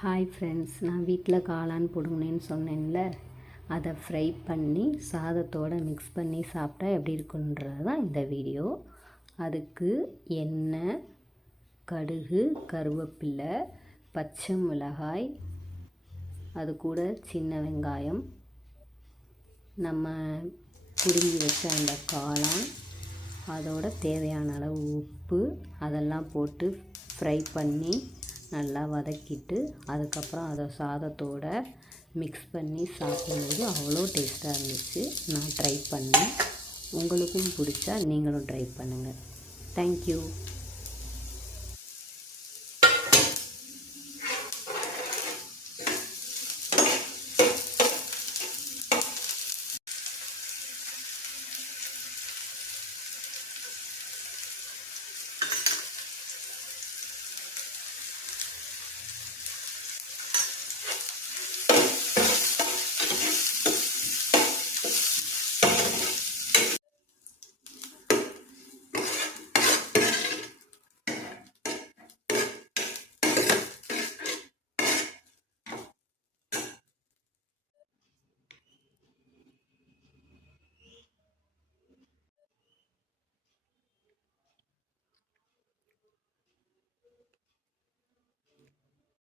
Hi friends, நான் வீட்டில் காளான் பிடுங்கினேன்னு சொன்னேன்ல, அதை ஃப்ரை பண்ணி சாதத்தோடு மிக்ஸ் பண்ணி சாப்பிட்டா எப்படி இருக்குன்றது தான் இந்த வீடியோ. அதுக்கு எண்ணெய், கடுகு, கருவேப்பிலை, பச்சை மிளகாய், அது கூட சின்ன வெங்காயம், நம்ம பிடுங்கி வச்ச அந்த காளான், அதோட தேவையான அளவு உப்பு, அதெல்லாம் போட்டு ஃப்ரை பண்ணி நல்லா வதக்கிட்டு அதுக்கப்புறம் அதை சாதத்தோடு மிக்ஸ் பண்ணி சாப்பிடும்போது அவ்வளோ டேஸ்ட்டாக இருந்துச்சு. நான் ட்ரை பண்ணேன். உங்களுக்கும் பிடிச்சா நீங்களும் ட்ரை பண்ணுங்கள். தேங்க்யூ.